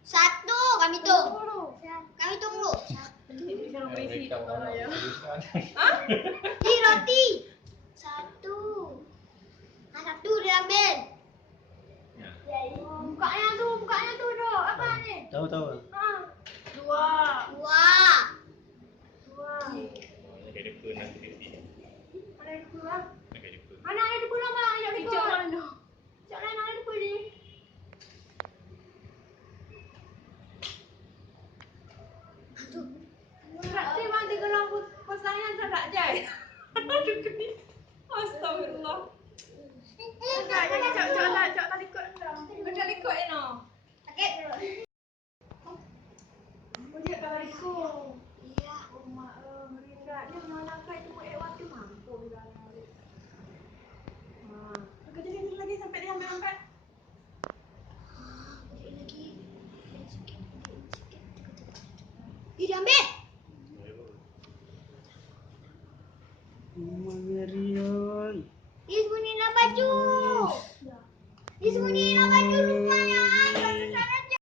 Satu, kami tunggu. Kami tunggu. Di roti. Satu. Nah, satu diambil. Bukanya tuh, Dok. Apa nih? Tahu. Dua. Ada depan nanti di sini. Ada di pulang. Ada depan. Mana ada di pulang, Bang? Yang di pulang. Cak lain ada di pulang. Berarti Bang di gelang pasangan tak jai. Astagfirullah. Cak tadi kok dah. Udah likut no. Sakit. Mujur kalau ikut. Iya. Mak merindaknya mana kai tu waktu mampu dah. Kerja ni lagi sampai dia ambil angkat. Lagi. Sikit. Diambil. Marion. Disembunyiin baju. Disembunyiin baju rumah.